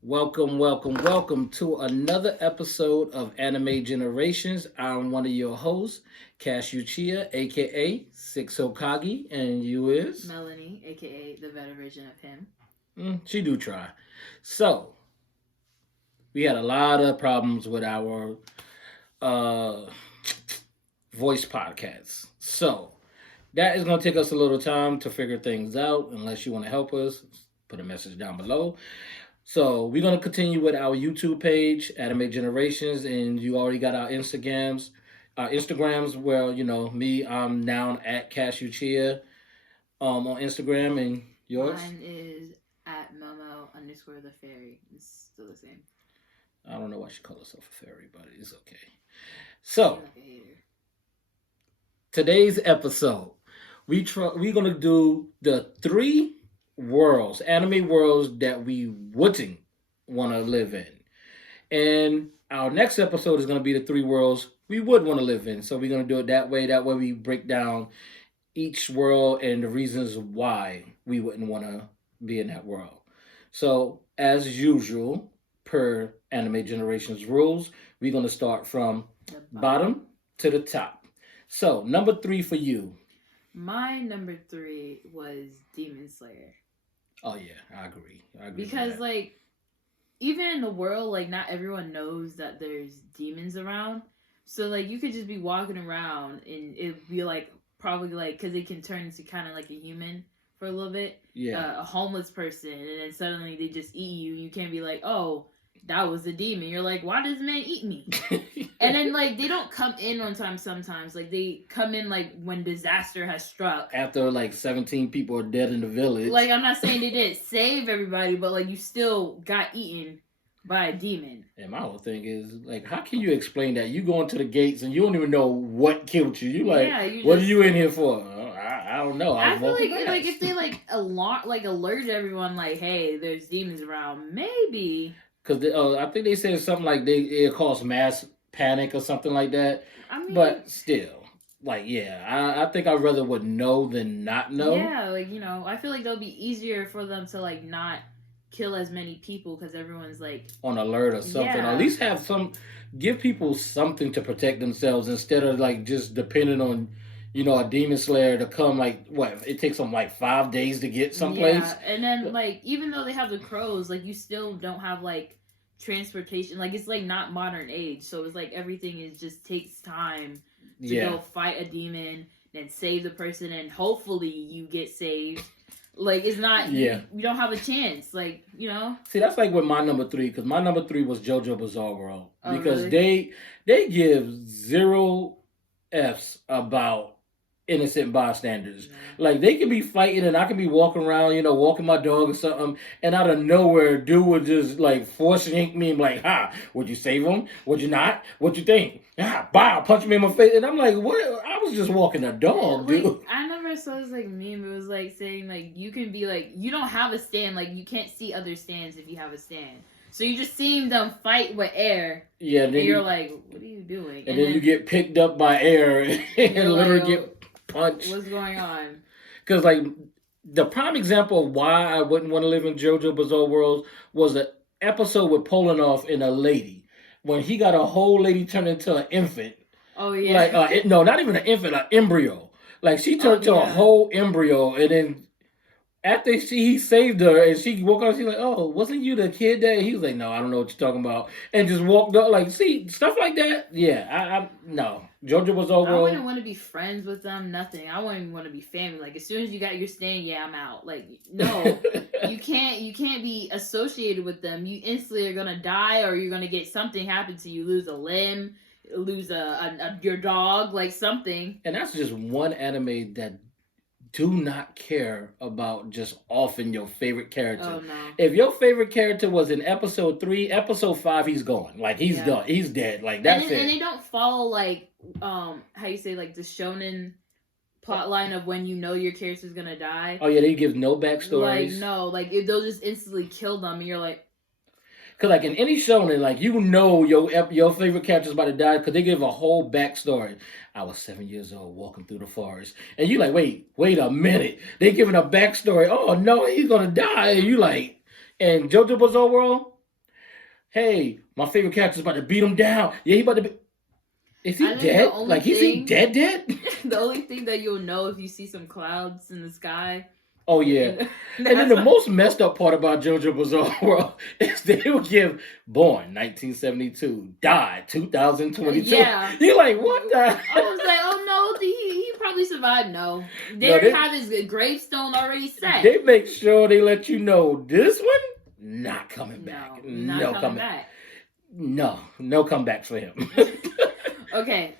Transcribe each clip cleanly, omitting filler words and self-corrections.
Welcome to another episode of Anime Generations. I'm one of your hosts, Cash Uchiha, aka Six Hokage, and you is? Melanie, aka the better version of him. She do try. So, we had a lot of problems with our uh, voice podcasts. So, that is going to take us a little time to figure things out. Unless you want to help us, put a message down below. So we're gonna continue with our YouTube page, Anime Generations, and you already got our Instagrams. Our Instagrams, well, me, I'm down at Cash Uchiha, on Instagram, and yours. Mine is at Momo underscore the fairy. It's still the same. I don't know why she calls herself a fairy, but it's okay. So Like a hater. today's episode, we're gonna do the three worlds, anime worlds that we wouldn't want to live in. And our next episode is going to be the three worlds we would want to live in. So we're going to do it that way. That way we break down each world and the reasons why we wouldn't want to be in that world. So as usual, per Anime Generations rules, we're going to start from The bottom to the top. So number three for you. My number three was Demon Slayer. Oh yeah, I agree. Because even in the world, not everyone knows that there's demons around. So you could just be walking around and it'd be probably because it can turn into kind of like a human for a little bit. Yeah. A homeless person, and then suddenly they just eat you. You can't be like, oh, that was a demon. You're like, why does man eat me? And then they don't come in on time sometimes. They come in when disaster has struck. After 17 people are dead in the village. I'm not saying they didn't save everybody, but you still got eaten by a demon. And my whole thing is how can you explain that? You go into the gates and you don't even know what killed you. What are you in here for? I don't know. I feel if they alert everyone hey, there's demons around, maybe. Because I think they said something it caused mass panic or something like that. I mean, but still, I think I rather would know than not know. Yeah, I feel it'll be easier for them to not kill as many people because everyone's on alert or something. Yeah. Or at least give people something to protect themselves instead of just depending on a demon slayer to come. It takes them 5 days to get someplace. Yeah, and then even though they have the crows, you still don't have transportation. It's not modern age, so it's everything is just takes time to go fight a demon, then save the person, and hopefully you get saved. It's not. Yeah. You don't have a chance. See, that's with my number three, because my number three was JoJo Bizarre World, because really? they give zero f's about innocent bystanders. Yeah. They could be fighting and I could be walking around, walking my dog or something, and out of nowhere, dude would just force yank me and ha, would you save him? Would you not? What you think? Bow, punch me in my face, and I'm like, what? I was just walking a dog, dude. I never saw this meme. It was saying you can be you don't have a stand, you can't see other stands if you have a stand. So you just seeing them fight with air. Yeah, and you're like, what are you doing? And then you get picked up by air and literally get punched. What's going on? Because the prime example of why I wouldn't want to live in JoJo Bizarre World was an episode with Polinoff and a lady when he got a whole lady turned into an infant. Oh yeah. No, not even an infant, an embryo. She turned to a whole embryo, and then after he saved her and she woke up, she's like, oh, wasn't you the kid that? He was like, no, I don't know what you're talking about, and just walked up. See, stuff like that. Yeah, I no. JoJo was over. I wouldn't want to be friends with them. Nothing. I wouldn't even want to be family. As soon as you got your stand, yeah, I'm out. No, you can't. You can't be associated with them. You instantly are gonna die, or you're gonna get something happen to you. Lose a limb, lose your dog, something. And that's just one anime that do not care about just offing your favorite character. Oh no! If your favorite character was in episode 3, episode 5, he's gone. He's done. He's dead. That's it. And they don't follow how you say the shonen plot line of when you know your character's gonna die. Oh yeah, they give no backstories. No, they'll just instantly kill them, and you're like. Because in any shonen, your favorite character's about to die because they give a whole backstory. I was 7 years old walking through the forest. And you wait a minute. They giving a backstory. Oh no, he's gonna die. And you and JoJo Bizarre World, hey, my favorite character's about to beat him down. Yeah, he about to be. Is he I think dead? the only Like, is he thing- dead? The only thing that you'll know if you see some clouds in the sky. Oh, yeah. And then the most messed up part about JoJo Bizarre World is they will give born 1972, died 2022. Yeah. You're like, what the? I was like, oh no, he probably survived. No, they No, they- have his gravestone already set. They make sure they let you know this one not coming no, back. not coming back. No comeback for him. Okay,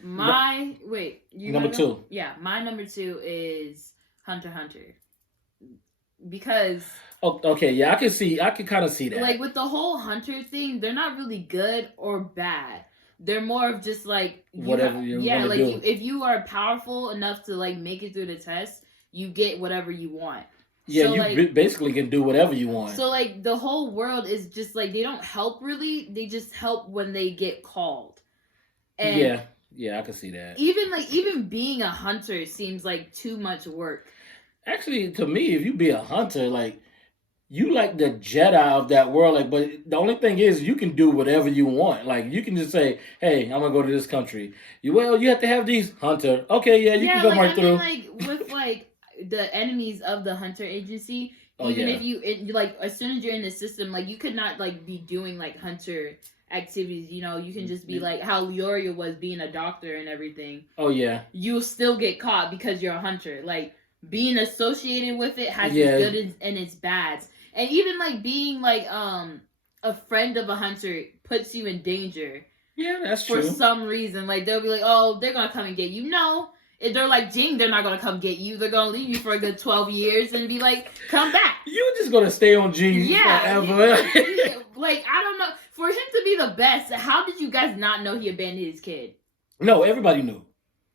wait, you Number gotta go? 2. Yeah, my number 2 is Hunter x Hunter. Because Oh, okay, yeah, I can kind of see that. like with the whole Hunter thing, they're not really good or bad. They're more of just like Whatever you wanna do. if you are powerful enough to like make it through the test, you get whatever you want. yeah, so, you like- basically can do whatever you want. So like the whole world is just like they don't help really. They just help when they get called. And yeah, I can see that. even being a hunter seems like too much work. Actually, to me, if you be a hunter, like you like the Jedi of that world, like, but the only thing is you can do whatever you want. Like you can just say, "Hey, I'm gonna go to this country." You have to have these hunter. Okay, yeah, you can come right through. Like with like the enemies of the hunter agency, Oh, even yeah. if you like as soon as you're in the system, like you could not like be doing like hunter activities. You know, you can just be like how Leoria was being a doctor and everything. Oh yeah, You'll still get caught because you're a hunter. Like being associated with it has Yeah. its good and its bads. And even like being like a friend of a hunter puts you in danger yeah, that's for true. some reason. Like they'll be like, oh, they're gonna come and get you. No. If they're like Jing, they're not gonna come get you. They're gonna leave you for a good 12 years and be like, come back. You just gonna stay on Gene Yeah. forever. Like, I don't know. For him to be the best, how did you guys not know he abandoned his kid? No, everybody knew.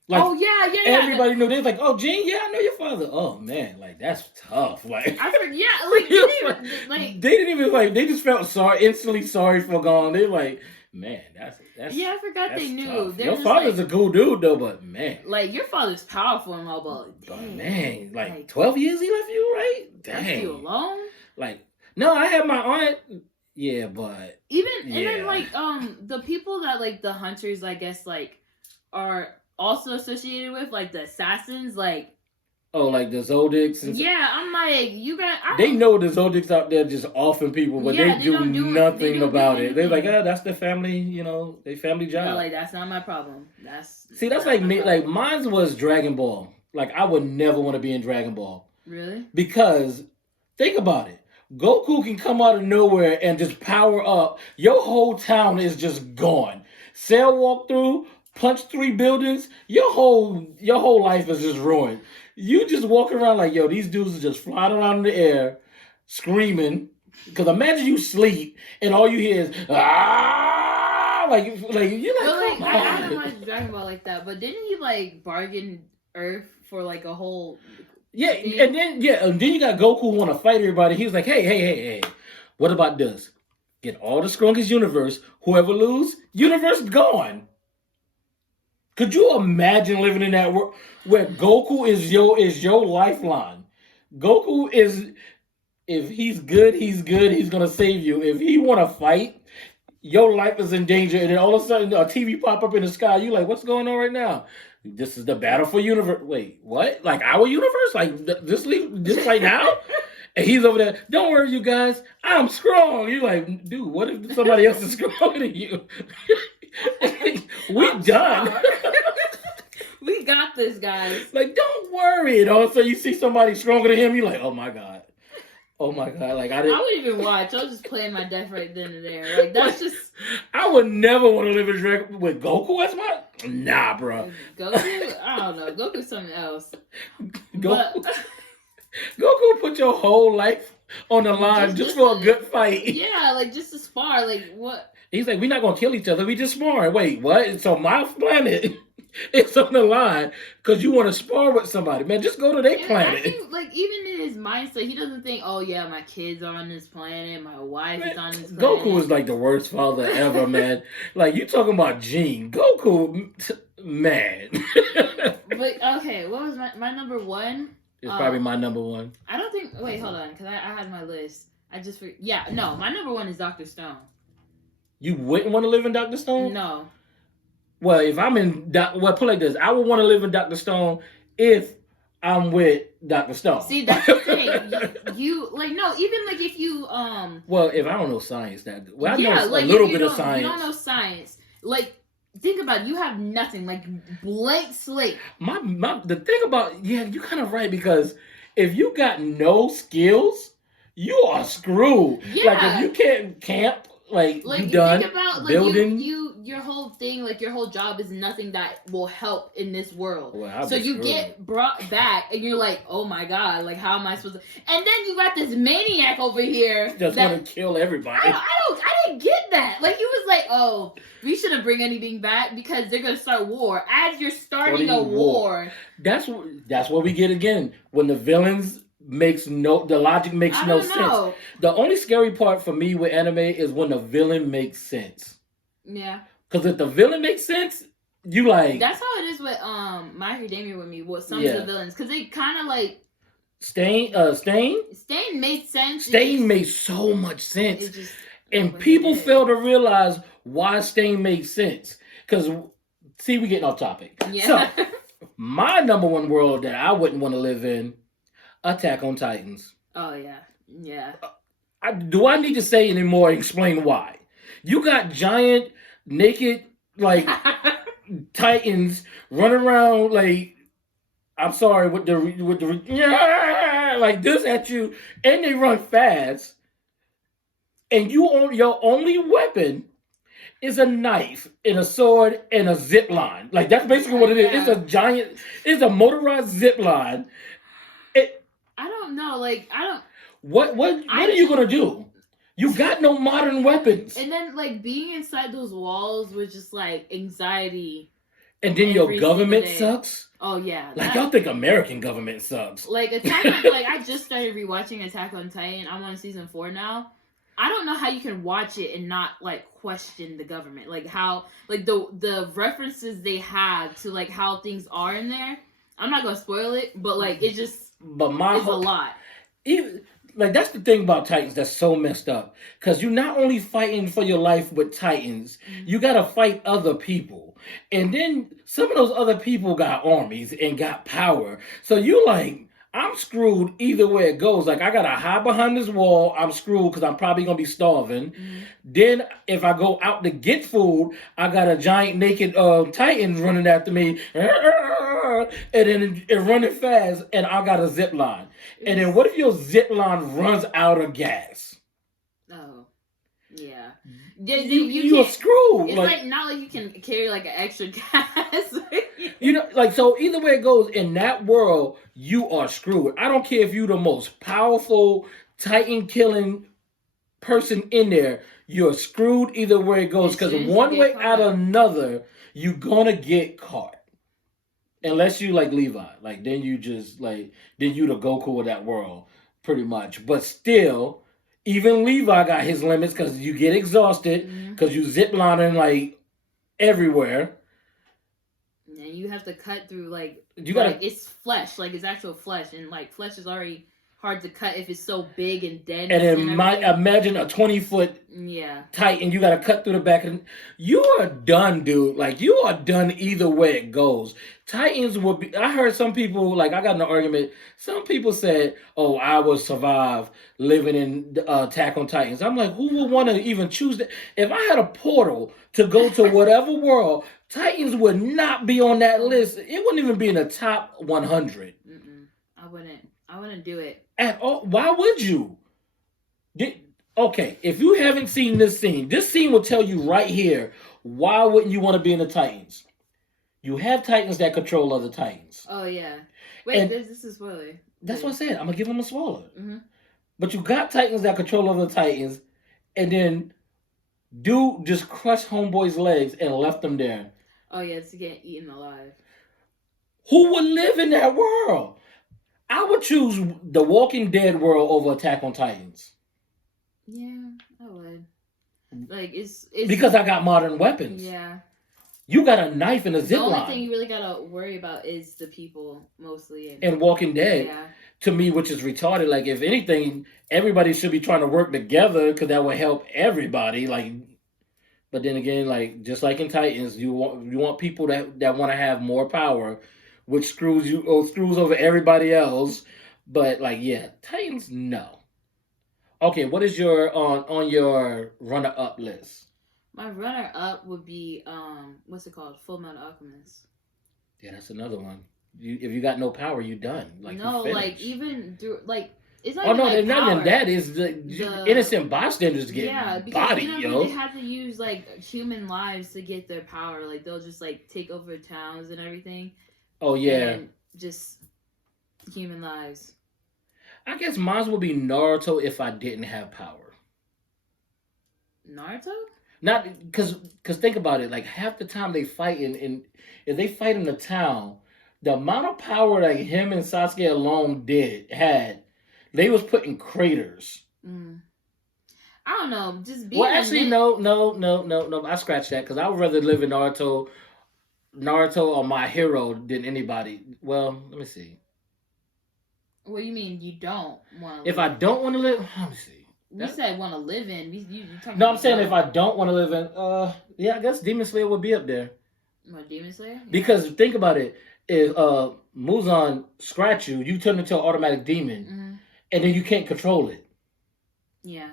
Like oh yeah. everybody knew. They was like, "Oh, Gene, yeah, I know your father." Oh man, like that's tough. Like I forget. Yeah, like, they didn't even, like they didn't even like. They just felt instantly sorry for gone. They're like, man, that's yeah, I forgot that's they knew. tough. They're Your just father's like, a cool dude though, but man, like your father's powerful and all, but but dang, man, like like, 12 years he left you, right? left you Dang. alone. Like no, I had my aunt. Yeah, but Even and then Yeah. like the people that like the hunters, I guess like are also associated with like the assassins, like oh, like the Zodics and yeah, I'm like you guys. they know the Zodics out there just offing people, but Yeah, they they do don't do it- nothing they don't do about it. They're like, anything. that's their family, their family job. Like that's not my problem. That's See, that's not like my me. problem. Like mine was Dragon Ball. Like I would never want to be in Dragon Ball Really? because think about it. Goku can come out of nowhere and just power up. Your whole town is just gone. Cell walk through, punch 3 buildings. Your whole life is just ruined. You just walk around like, yo, these dudes are just flying around in the air, screaming. Because imagine you sleep and all you hear is ah, like you're like, But like come I don't on. watch Dragon Ball like that. But didn't he like bargain Earth for like a whole? Yeah, and then you got Goku want to fight everybody. He was like, hey, what about this? Get all the strongest universe. Whoever lose, universe gone. Could you imagine living in that world where Goku is your lifeline? Goku is, if he's good, he's good. He's gonna save you. If he want to fight, your life is in danger, and then all of a sudden a TV pop up in the sky. You like, what's going on right now? This is the battle for universe. Wait, what? Like our universe? Like this right now? And he's over there. Don't worry, you guys. I'm strong. You're like, dude. What if somebody else is stronger than you? We done. We got this, guys. Like, don't worry. And all of a sudden, you see somebody stronger than him. You're like, oh my god. Like I I didn't. wouldn't even watch. I was just playing my death right then and there. Like that's just I would never want to live in Dragon with Goku as my. Nah, bro. Goku. I don't know. Goku's something else. Goku. But Goku put your whole life on the line just for a good fight. yeah, like just to spar. Like what? He's like, we're not gonna kill each other. We just sparring. Wait, what? So my planet is on the line because you want to spar with somebody, man. Just go to their And I planet. think, like even in his mindset, he doesn't think, "Oh yeah, my kids are on this planet, my wife is on this planet." Goku is like the worst father ever, man. Like you talking about Gene, Goku, man. But okay, what was my number one? It's probably my number one. I don't think. Wait, hold on, because I had my list. I just yeah, no, my number one is Dr. Stone. You wouldn't want to live in Dr. Stone? No. Well, if I'm in, put it like this, I would want to live in Dr. Stone if I'm with Dr. Stone. See, that's the thing. You like no, even like if you Well, if I don't know science, that well, I yeah, know like a little if you bit of don't- science. You don't know science. Like think about it, you have nothing, like blank slate. The thing about you're kind of right because if you got no skills, you are screwed. Yeah. Like if you can't camp, like you done think about like building. your whole thing, like your whole job is nothing that will help in this world. Well, I'll So be you screwed. get brought back and you're like, oh my god, like how am I supposed to? And then you got this maniac over here Just that want to kill everybody. I didn't get that. Like he was like, oh, we shouldn't bring anything back because they're gonna start war. As you're starting a war. That's what we get again when the villains the logic makes I no don't know. sense. The only scary part for me with anime is when the villain makes sense. Yeah. Because if the villain makes sense, you like That's how it is with My Hero Academia with me with some Yeah. of the villains because they kind of like Stain made sense. Stain made so much sense. It just And what people it is. fail to realize why Stain makes sense. Because, see, we're getting off topic. Yeah. So, my number one world that I wouldn't want to live in, Attack on Titans. Oh yeah. Yeah. Do I need to say anymore and explain why? You got giant, naked, like, Titans running around, like, I'm sorry, with the yeah, like this at you, and they run fast. And your only weapon is a knife and a sword and a zip line. Like that's basically what it is. Yeah. It's a motorized zip line. I don't know. Like I don't. What are you gonna do? You got no modern weapons. And then like being inside those walls was just like anxiety. And then your every government single day. sucks. Oh yeah. Like y'all think American government sucks. Like I just started rewatching Attack on Titan. I'm on season 4 now. I don't know how you can watch it and not like question the government. Like how like the references they have to like how things are in there. I'm not gonna spoil it, but like it just But it's a lot. Even like that's the thing about Titans that's so messed up. Because you're not only fighting for your life with Titans, you gotta fight other people. And then some of those other people got armies and got power. So you like, I'm screwed either way it goes. Like I gotta hide behind this wall. I'm screwed because I'm probably gonna be starving. Mm-hmm. Then if I go out to get food, I got a giant naked Titan running after me, and then it running fast, and I got a zip line. And then what if your zip line runs out of gas? Oh, yeah. You're screwed. It's like not like you can carry like an extra gas. You know, like so. Either way it goes, in that world, you are screwed. I don't care if you're the most powerful Titan killing person in there. You're screwed either way it goes. As Because soon as you one get way caught. out or another, you're gonna get caught. Unless you like Levi, like then you just like then you the Goku of that world, pretty much. But still, even Levi got his limits because you get exhausted because you ziplining like everywhere. And you have to cut through like You gotta. like, it's flesh, like it's actual flesh, and like flesh is already hard to cut if it's so big and dense. And then everything. imagine a 20-foot Yeah. Titan. You got to cut through the back. You are done, dude. Like you are done either way it goes. Titans would be. I heard some people like I got in an argument. Some people said, "Oh, I would survive living in Attack on Titans." I'm like, who would want to even choose that? If I had a portal to go to whatever world, Titans would not be on that list. It wouldn't even be in the top 100. I wouldn't do it. At all. Why would you? Okay, if you haven't seen this scene will tell you right here why wouldn't you want to be in the Titans? You have Titans that control other Titans. Oh yeah. Wait, And- this is a spoiler. That's what I said. I'm gonna give them a spoiler. Mm-hmm. But you got Titans that control other Titans, and then dude just crushed Homeboy's legs and left them there. Oh yeah, to get eaten alive. Who would live in that world? I would choose the Walking Dead world over Attack on Titans. Yeah, I would. Like it's Because I got modern weapons. Yeah. You got a knife and a The zip only line. thing you really gotta worry about is the people mostly. And Walking Dead, Yeah. to me, which is retarded. Like, if anything, everybody should be trying to work together because that would help everybody. Like, But then again, like just like in Titans, you want people that want to have more power, which screws over everybody else. But like yeah, Titans no. Okay, what is your on your runner up list? My runner up would be what's it called? Full Metal Alchemist. Yeah, that's another one. If you got no power, you done. Like no, you like even through like it's not oh even no, like not power. even that is the innocent bystanders get because body, you know yo. they have to use like human lives to get their power. Like they'll just like take over towns and everything. Oh yeah, and just human lives. I guess mine would be Naruto if I didn't have power. Naruto? Not because think about it. Like half the time they fight in if they fight in the town, the amount of power that him and Sasuke alone had, they was put in craters. I don't know. Just being well, actually, no. I scratched that because I would rather live in Naruto or My Hero than anybody. Well, let me see. What do you mean you don't want to? If I don't want to live, let me see. You said want to live in. You no, I'm saying if I don't want to live in, yeah, I guess Demon Slayer would be up there. What, Demon Slayer? Yeah. Because think about it, if Muzan scratch you, you turn into an automatic demon, and then you can't control it. Yeah.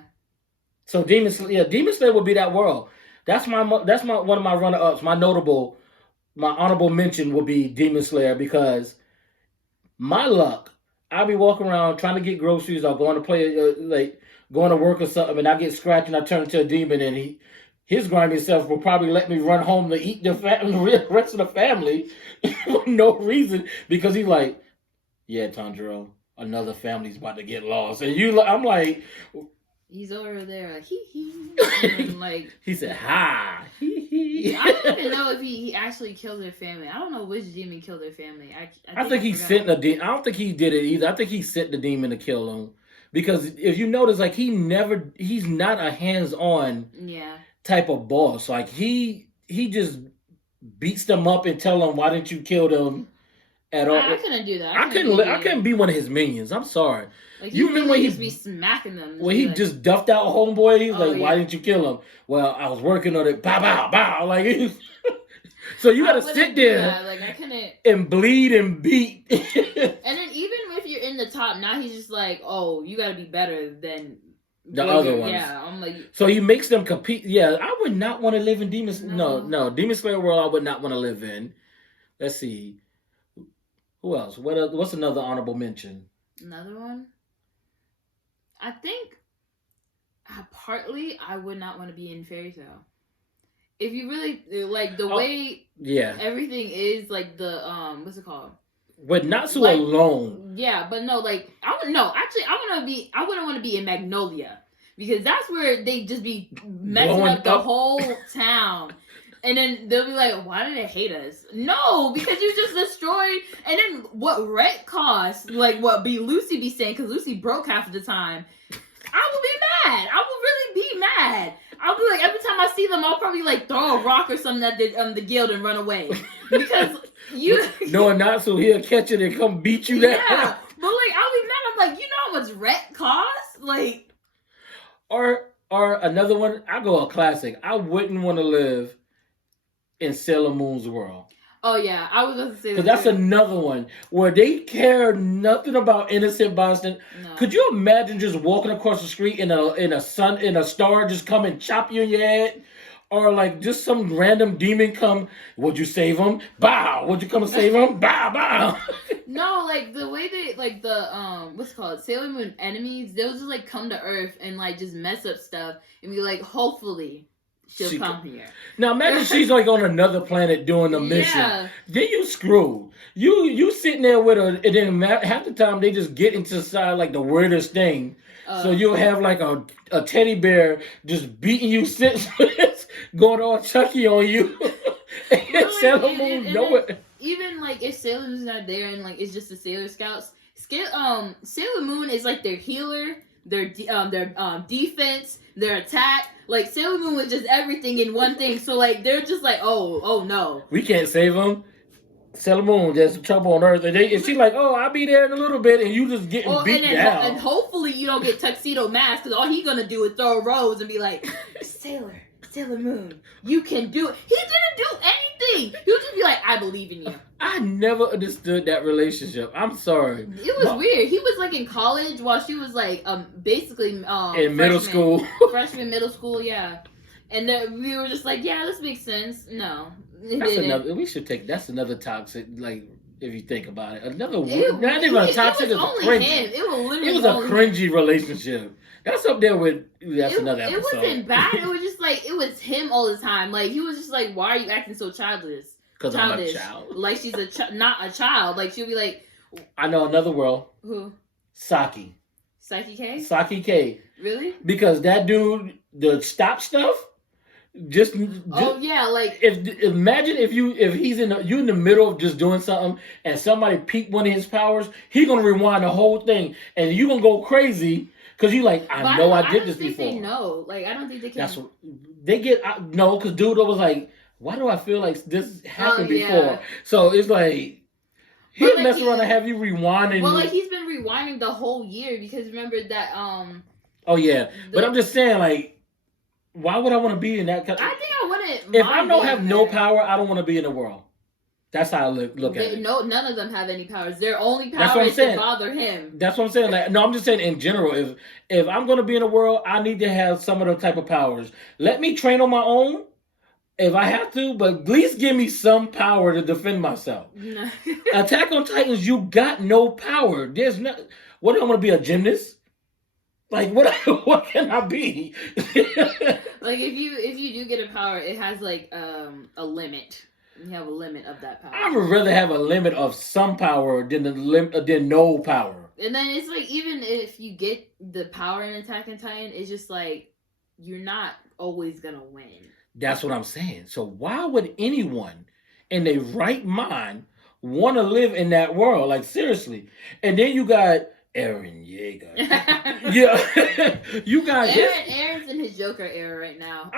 So Demon Slayer would be that world. That's my one of my runner ups. My honorable mention would be Demon Slayer because my luck, I'll be walking around trying to get groceries or going to play going to work or something, and I get scratched and I turn into a demon, and his grimy self will probably let me run home to eat the rest of the family for no reason because he's like, yeah, Tanjiro, another family's about to get lost, and I'm like. He's over there, like, hee hee. Like, he said, ha, hee hee. I don't even know if he actually killed their family. I don't know which demon killed their family. I think he sent the demon. I don't think he did it either. I think he sent the demon to kill them. Because if you notice, like, he's not a hands-on type of boss. Like, he just beats them up and tell them, why didn't you kill them at all? I couldn't do that. I couldn't be one of his minions. I'm sorry. Like, you remember when he be smacking them? When he just duffed out homeboy, he's like, "Why didn't you kill him?" Well, I was working on it. Bow, bow, bow. Like, so you got to sit there, like I couldn't, and bleed and beat. And then even if you're in the top, now he's just like, "Oh, you got to be better than the other ones." Yeah, I'm like. So he makes them compete. Yeah, I would not want to live in Demon. No, Demon Slayer world. I would not want to live in. Let's see. Who else? What's another honorable mention? Another one. I think partly I would not want to be in Fairy Tail. If you really like the way everything is, like the what's it called? With Natsu alone. Yeah, but no, like I wouldn't want to be in Magnolia because that's where they just be messing up the whole town. And then they'll be like, why do they hate us? No, because you just destroyed. And then what Rhett cost, like what Lucy be saying, because Lucy broke half of the time. I would be mad. I would really be mad. I'll be like, every time I see them, I'll probably like throw a rock or something at the guild and run away. Because you... No, not so he'll catch it and come beat you down. Yeah, but like, I'll be mad. I'm like, you know how much Rhett costs? Like... Or another one, I go a classic. I wouldn't want to live in Sailor Moon's world. Oh yeah, I was going to say that. Because that's another one where they care nothing about innocent bystanders. No. Could you imagine just walking across the street and a star just come and chop you in your head? Or like just some random demon come, would you save him? Bow! Would you come and save him? Bow, bow! No, like the way they, like the, what's it called? Sailor Moon enemies, they'll just like come to Earth and like just mess up stuff and be like, hopefully she'll come here. Now imagine she's like on another planet doing a mission. Yeah. Then you screwed. You sitting there with her, and then half the time they just get inside like the weirdest thing. So you'll have like a teddy bear just beating you senseless, going all Chucky on you. And Sailor Moon nowhere. Even like if Sailor Moon's not there and like it's just the Sailor Scouts, Sailor Moon is like their healer, their defense, their attack. Like Sailor Moon was just everything in one thing. So like they're just like, oh no, we can't save them. Sailor Moon, there's trouble on Earth, and she's like, oh, I'll be there in a little bit, and you just getting beat down. And hopefully you don't get Tuxedo Mask, because all he's gonna do is throw a rose and be like, Sailor. Sailor Moon, you can do it. He didn't do anything. He would just be like, I believe in you. I never understood that relationship. I'm sorry. It was weird. He was like in college while she was like basically in middle school. Freshman middle school, yeah. And then we were just like, yeah, this makes sense. No. That's another. We should take. That's another toxic. Like if you think about it, another. Not even a toxic. It was only him. It was a cringy relationship. That's up there with. That's another episode. It wasn't bad. It was just like it was him all the time. Like he was just like, why are you acting so childish? Because I'm a child. Like she's not a child. Like she'll be like. I know another world. Who? Saki. Saki K. Saki K. Really? Because that dude, the stop stuff. Just oh yeah, like imagine if he's in the middle of just doing something and somebody peaked one of his powers, he gonna rewind the whole thing and you gonna go crazy because you like I did this before. They know, like I don't think they can. That's what they get. No, because dude was like, why do I feel like this happened before? Yeah. So it's like he'll mess around and have you rewinding. Well, like he's been rewinding the whole year because remember that Oh yeah, but I'm just saying like. Why would I want to be in that? I think I wouldn't. If I don't have no power, I don't want to be in the world. That's how I look at it. No, none of them have any powers. Their only power is to bother him. That's what I'm saying. Like, no, I'm just saying in general. If I'm going to be in the world, I need to have some of the type of powers. Let me train on my own if I have to, but at least give me some power to defend myself. No. Attack on Titans, you got no power. There's no. What am I going to be, a gymnast? Like what can I be? Like if you do get a power, it has like a limit. You have a limit of that power. I would rather have a limit of some power than no power. And then it's like even if you get the power in Attack on Titan, it's just like you're not always gonna win. That's what I'm saying. So why would anyone in their right mind want to live in that world? Like seriously. And then you got Eren Yeager. Yeah. You got Eren's in his Joker era right now.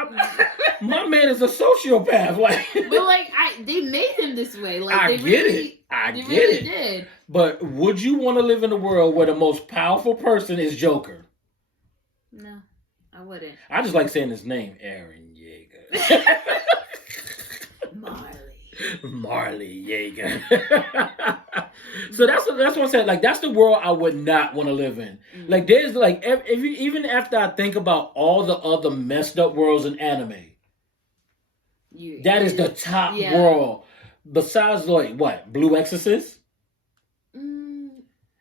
My man is a sociopath. Like, but like they made him this way. Like I get it. Did. But would you want to live in a world where the most powerful person is Joker? No, I wouldn't. I just like saying his name, Eren Yeager. Marley Yeager. So that's what I'm saying. Like that's the world I would not want to live in. Mm-hmm. Like there's like even after I think about all the other messed up worlds in anime, that is the top world. Besides like what, Blue Exorcist?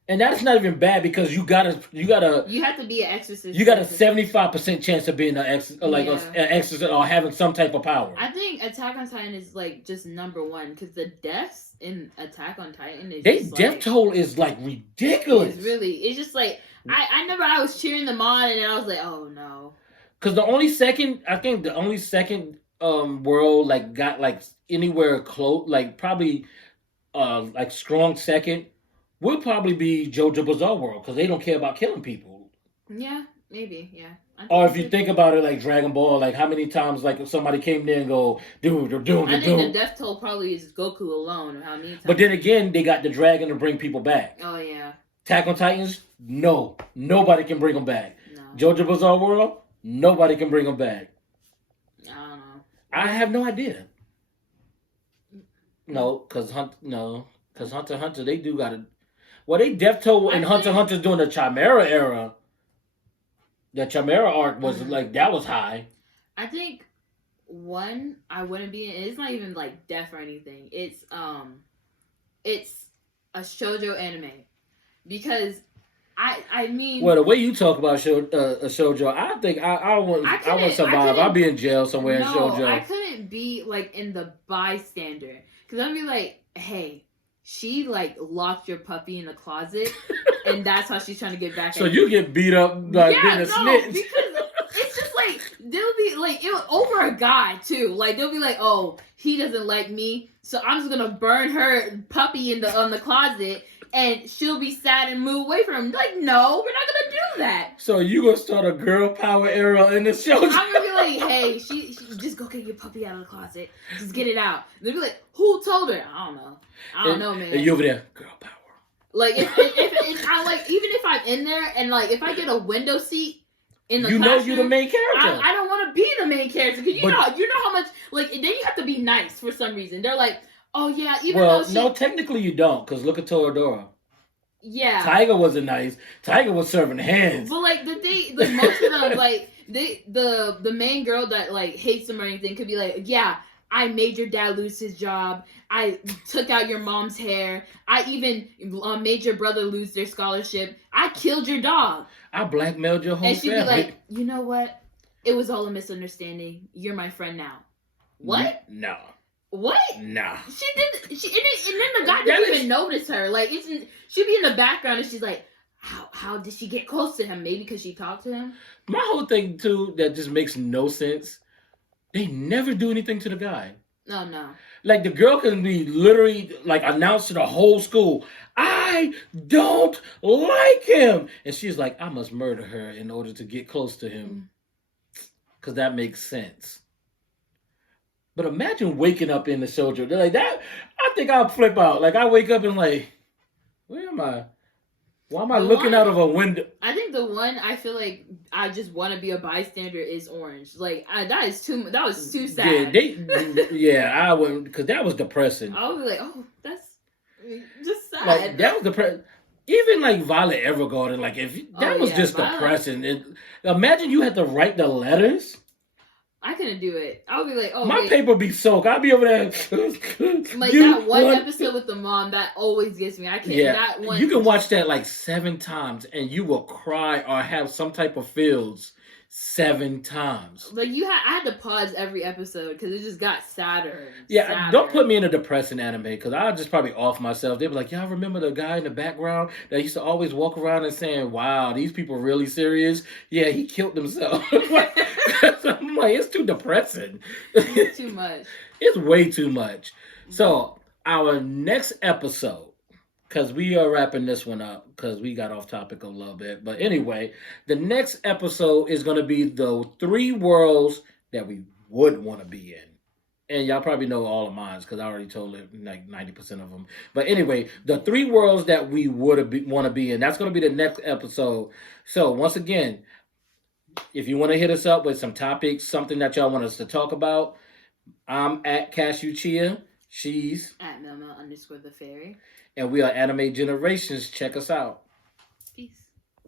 And that's not even bad because you have to be an exorcist. You got a 75% chance of being an exorcist or having some type of power. I think Attack on Titan is like just number one because the deaths in Attack on Titan is their death toll is like ridiculous. It's just like I remember I was cheering them on and I was like, oh no. Because the only second world like got like anywhere close, like probably like strong second. Will probably be JoJo Bizarre World because they don't care about killing people. Yeah, maybe, yeah. Or if you think about it like Dragon Ball, like how many times like if somebody came there and go, dude, they're doing I think the death toll probably is Goku alone. Or how many times. But then again, they got the dragon to bring people back. Oh, yeah. Attack on Titans, no. Nobody can bring them back. No. JoJo Bizarre World, nobody can bring them back. I don't know. I have no idea. No, because Hunter x Hunter, they do got to... Well, they death toll in Hunter x Hunter during the Chimera era. The Chimera arc was like that was high. I think one I wouldn't be in. It's not even like death or anything. It's a shoujo anime because I mean. Well, the way you talk about shoujo, I think I wouldn't survive. I'd be in jail somewhere in shoujo. I couldn't be like in the bystander because I'd be like, hey. She like locked your puppy in the closet, and that's how she's trying to get back. So you get beat up like being a snitch. Because it's just like they'll be like it was over a guy too. Like they'll be like, oh, he doesn't like me, so I'm just gonna burn her puppy in the closet, and she'll be sad and move away from him. Like, no, we're not gonna do that. So you gonna start a girl power era in the show? I'm gonna be like, hey, she just go get your puppy out of the closet, just get it out. And they'll be like, who told her? I don't know, man. And you over there, girl power. Like if I like even if I'm in there and like if I get a window seat in the you know you're the main character. I don't want to be the main character. Cause you know how much like then you have to be nice for some reason. They're like, oh yeah, even though no, technically you don't, because look at Toradora. Yeah. Tiger wasn't nice. Tiger was serving hands. But like the thing, like most of them, like the main girl that like hates them or anything could be like, yeah, I made your dad lose his job. I took out your mom's hair. I even made your brother lose their scholarship. I killed your dog. I blackmailed your whole family. And she'd be like, you know what? It was all a misunderstanding. You're my friend now. What? No. What? Nah. She did. And then the guy didn't even notice her. Like she'd be in the background and she's like, how did she get close to him? Maybe because she talked to him. My whole thing too that just makes no sense. They never do anything to the guy. Oh no. Like the girl can be literally like announced to the whole school, I don't like him, and she's like, I must murder her in order to get close to him, because that makes sense. But imagine waking up in the soldier. They're like that. I think I'll flip out. Like I wake up and like, where am I? Why am I looking out of a window? I think the one I feel like I just want to be a bystander is Orange. Like that was too sad. I wouldn't, because that was depressing. I was like, oh, that's just sad. Like that was depressing. Even like Violet Evergarden, like if that was just depressing. Imagine you had to write the letters. I couldn't do it. I would be like, oh, my paper be soaked. I'd be over there. Like that one episode with the mom that always gets me. I can't. Yeah, that one. You can watch that like 7 times, and you will cry or have some type of feels 7 times. Like I had to pause every episode because it just got sadder. Yeah, don't put me in a depressing anime because I'll just probably off myself. They'd be like, y'all remember the guy in the background that used to always walk around and saying, wow, these people really serious? Yeah, he killed himself. I'm like, it's too depressing. It's too much. It's way too much. So our next episode, because we are wrapping this one up because we got off topic a little bit. But anyway, the next episode is going to be the 3 worlds that we would want to be in. And y'all probably know all of mine because I already told it like 90% of them. But anyway, the 3 worlds that we would want to be in, that's going to be the next episode. So once again, if you want to hit us up with some topics, something that y'all want us to talk about, I'm at Cashew Chia. She's at Melmel_the Fairy. And we are Anime Generations. Check us out.